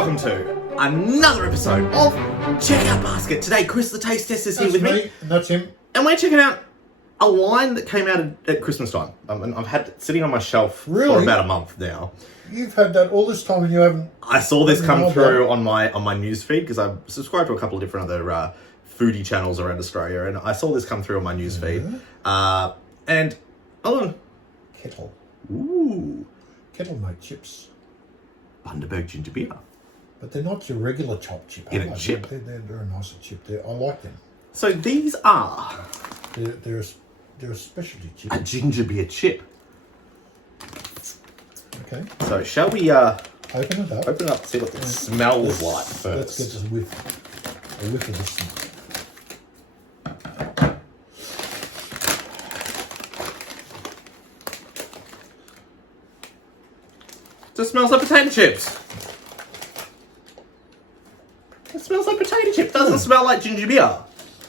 welcome to another episode of Checkout Basket. Today, Chris the Taste Tester is here with me. And that's him. And we're checking out a line that came out at Christmas time. And I've had it sitting on my shelf for about a month now. You've had that all this time and you haven't... I saw this come through on my news feed because I subscribe to a couple of different other foodie channels around Australia, and I saw this come through on my news feed. And hold on. Kettle. Ooh. Kettle make chips. Bundaberg ginger beer. But they're not your regular chopped chip. In a chip. They're a nicer chip. I like them. So these are... They're a specialty chip. A ginger beer chip. Okay. So shall we open it up? Open it up, see what it smells like first. Let's get a whiff of this thing. Just smells like potato chips. It smells like potato chip. Doesn't smell like ginger beer.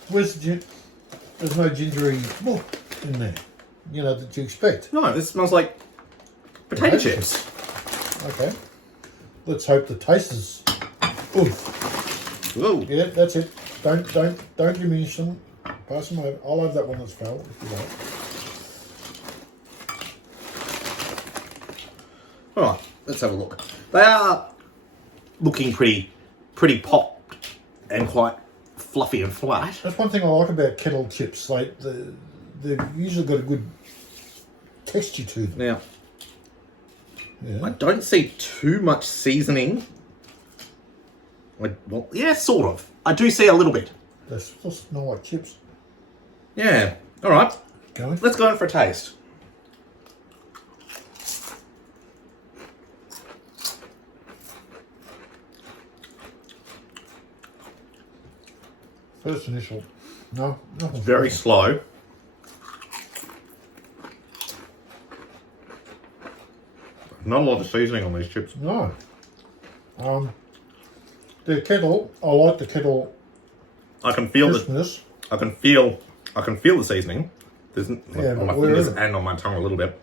There's no gingery in there, you know, that you expect. No, this smells like potato chips. Okay. Let's hope the taste is... Ooh. Whoa. Yeah, that's it. Don't diminish them. Pass them over. I'll have that one that's fell, if you like. All right, let's have a look. They are looking pretty popped and quite fluffy and flat. That's one thing I like about kettle chips. Like they've usually got a good texture to them. Now, Yeah. I don't see too much seasoning. Well, yeah, sort of. I do see a little bit. They still smell like chips. Yeah. All right. Going? Let's go in for a taste. First initial. No, nothing. Very slow. Not a lot of seasoning on these chips. No. The kettle. I like the kettle. I can feel crispness. I can feel the seasoning. There's on my where fingers is it? and on my tongue a little bit.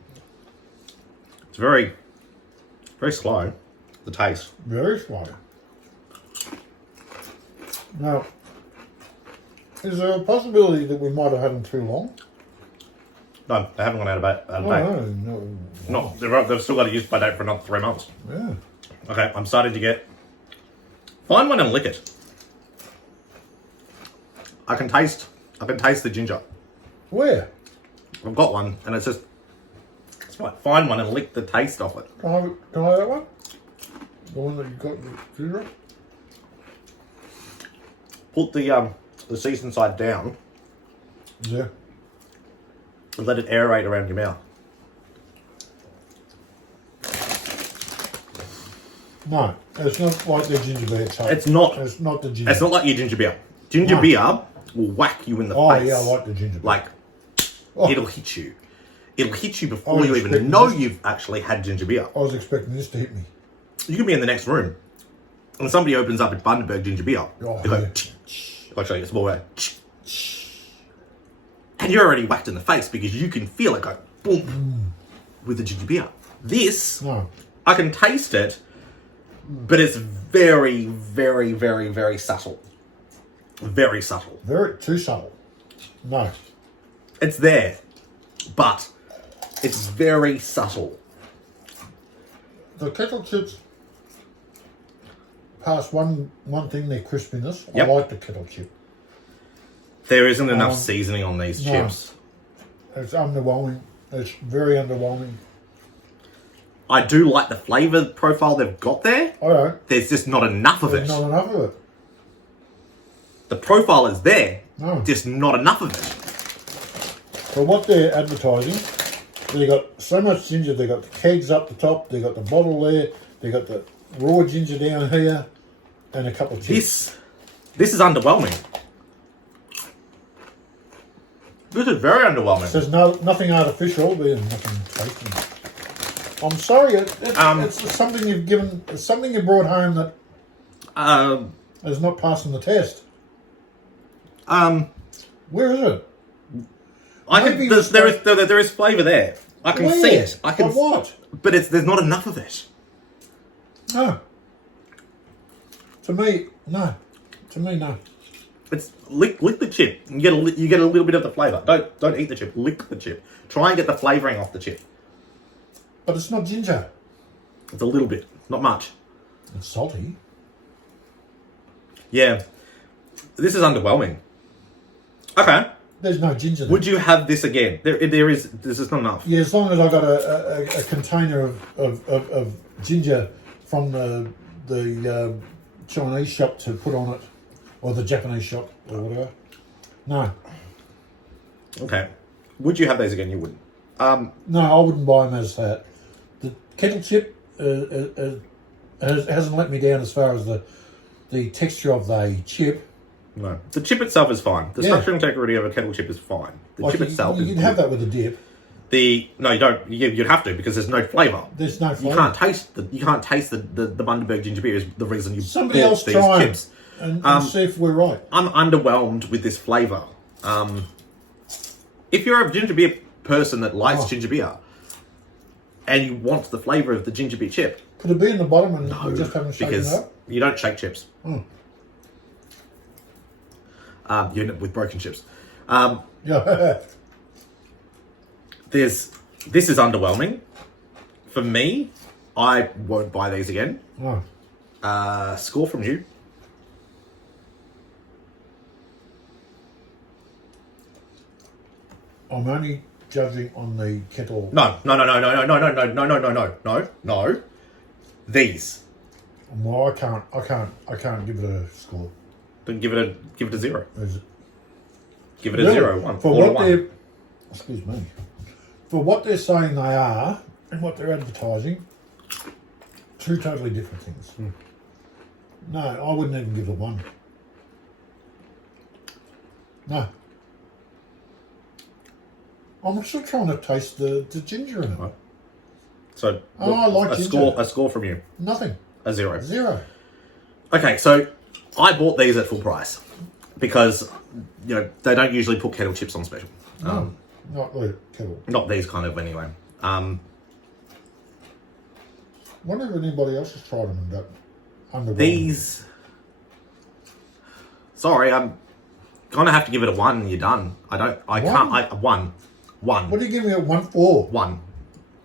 It's very slow. The taste. Very slow. Now, is there a possibility that we might have had them too long? No, they haven't gone out of date. No. No, they've still got a use by date for another 3 months. Yeah. Okay, I'm starting to get... Find one and lick it. I can taste the ginger. Where? I've got one, and it's just... It's like, find one and lick the taste off it. Can I have that one? The one that you got the ginger? Put the seasoned side down Yeah. and let it aerate around your mouth. No, it's not like the ginger beer taste. It's not. It's not the ginger. It's not like your ginger beer. Ginger beer will whack you in the face. Oh yeah, I like the ginger beer. Like, it'll hit you. It'll hit you before you even expecting know this. you've actually had ginger beer. I was expecting this to hit me. You could be in the next room, and somebody opens up a Bundaberg ginger beer. Oh, you go, yeah. I'll show you a small way. And you're already whacked in the face because you can feel it go boom with the ginger beer. This, No. I can taste it, but it's very, very, very, very subtle. Very subtle. Too subtle. No. It's there, but it's very subtle. The kettle chips pass one thing, their crispiness. Yep. I like the kettle chip. There isn't enough seasoning on these chips. It's underwhelming. It's very underwhelming. I do like the flavour profile they've got there. All right. There's just not enough of There's it. not enough of it. The profile is there, No. just not enough of it. For what they're advertising, they got so much ginger. They got the kegs up the top. They got the bottle there. They got the raw ginger down here, and a couple of chips. This is underwhelming. This is very underwhelming. There's nothing artificial. There's nothing tasty. I'm sorry. It's something you've given. It's something you brought home that is not passing the test. Where is it? There is flavour there. I can see it. I can. But what? But there's not enough of it. No. To me, no. To me, no. It's lick the chip. You get a little bit of the flavour. Don't eat the chip. Lick the chip. Try and get the flavouring off the chip. But it's not ginger. It's a little bit, not much. It's salty. Yeah, this is underwhelming. Okay. There's no ginger there. Would you have this again? This is not enough. Yeah, as long as I got a container of ginger from the Chinese shop to put on it, or the Japanese shop, or whatever. No. Okay. Would you have these again? You wouldn't. No, I wouldn't buy them as that. The kettle chip hasn't let me down as far as the texture of the chip. No. The chip itself is fine. The structural integrity of a kettle chip is fine. The chip itself is you can have that with a dip. No, you don't. You'd have to because there's no flavour. There's no flavour. You can't taste the Bundaberg ginger beer is the reason you Somebody bought else these try chips. and see if we're right. I'm underwhelmed with this flavour. If you're a ginger beer person that likes ginger beer and you want the flavour of the ginger beer chip, could it be in the bottom and we just haven't shaken it up? You don't shake chips. Oh. You end up with broken chips. Yeah. This is underwhelming. For me, I won't buy these again. Oh. Score from you. I'm only judging on the kettle. No. These. Well, I can't give it a score. Then give it a 0. Is it? Give it a Really? 0. 1. For Or a what 1. excuse me, for what they're saying they are and what they're advertising, two totally different things. No, I wouldn't even give it a 1. No. I'm still trying to taste the ginger in it. Right. So I like ginger. A score from you. Nothing. A 0. 0. Okay, so I bought these at full price because they don't usually put kettle chips on special. No, not really kettle. Not these kind of anyway. Wonder if anybody else has tried them and got underwhelmed. These. Sorry, I'm gonna have to give it a 1 and you're done. One. What do you give me a 1 for? 1.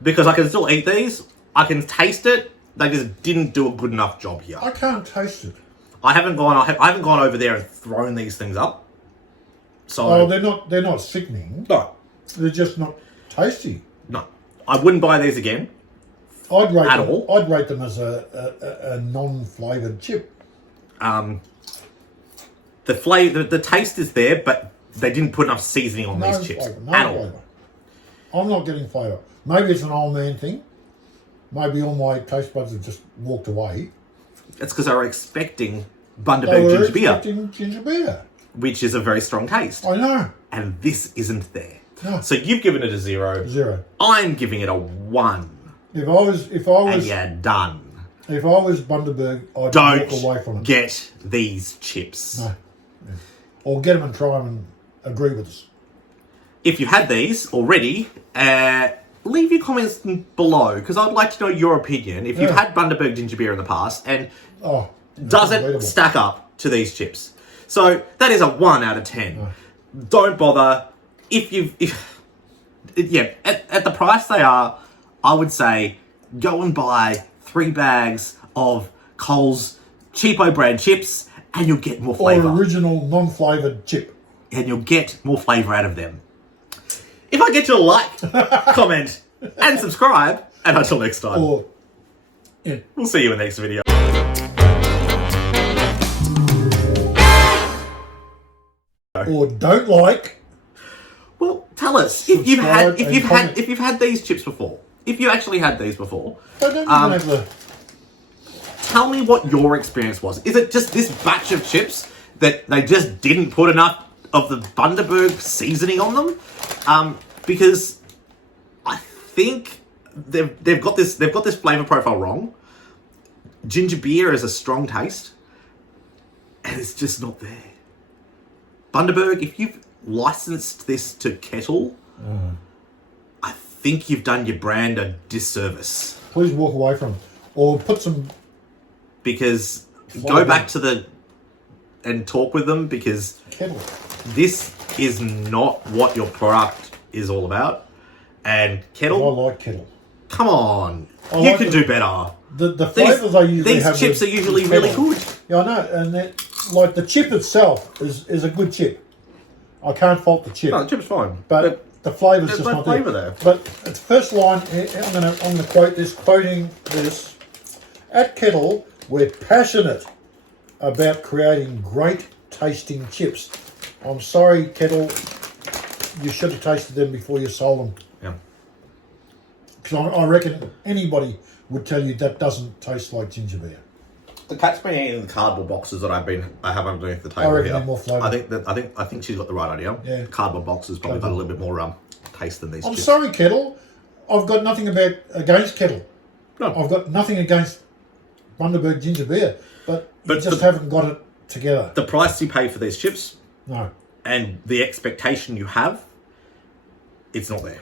Because I can still eat these. I can taste it. They just didn't do a good enough job here. I can't taste it. I haven't gone over there and thrown these things up. So they're not sickening. no. They're just not tasty. No. I wouldn't buy these again. I'd rate them as a non-flavoured chip. The taste is there, but they didn't put enough seasoning on these chips at all. Flavour. I'm not getting flavour. Maybe it's an old man thing. Maybe all my taste buds have just walked away. It's because they were expecting Bundaberg ginger beer, which is a very strong taste. I know. And this isn't there. No. So you've given it a 0. 0. I'm giving it a 1. If I was, and you're done. If I was Bundaberg, I'd Don't walk away from it. get these chips. No. Yeah. Or get them and try them and agree with us. If you've had these already, leave your comments below because I'd like to know your opinion. If you've had Bundaberg ginger beer in the past and does it stack up to these chips? So that is a 1 out of 10. Oh. Don't bother. At the price they are, I would say go and buy 3 bags of Coles cheapo brand chips and you'll get more flavour. Or original non-flavoured chip. And you'll get more flavour out of them. If I get you to like, comment, and subscribe, and until next time, we'll see you in the next video. Or don't like. Well, tell us if you've had these chips before. If you actually had these before, They don't even have the. tell me what your experience was. Is it just this batch of chips that they just didn't put enough of the Bundaberg seasoning on them? Because I think they've got this flavor profile wrong. Ginger beer is a strong taste, and it's just not there. Bundaberg, if you've licensed this to Kettle, I think you've done your brand a disservice. Please walk away from it. Or put some. Because go back to and talk with them, because Kettle. this is not what your product is all about. And I Kettle, like Kettle. come on, I you like can do better. The flavours I usually These have chips with- are usually with really Kettle. good. Yeah, I know, and like the chip itself is a good chip. I can't fault the chip. No, the chip's fine. But the flavour's there's just no not flavour there. But the first line, I'm gonna quote this, quoting this. At Kettle, we're passionate about creating great tasting chips. I'm sorry, Kettle, you should have tasted them before you sold them. Yeah. Because I reckon anybody would tell you that doesn't taste like ginger beer. The cat's been eating the cardboard boxes that I have underneath the table I reckon here. they're more flavour. I think she's got the right idea. Yeah. Cardboard boxes probably got a little bit more taste than these. I'm chips. sorry, Kettle. I've got nothing against Kettle. No. I've got nothing against Bundaberg ginger beer, but you just haven't got it together. The price you pay for these chips No. and the expectation you have, it's not there.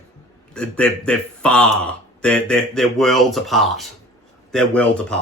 They're far. They're worlds apart. They're worlds apart.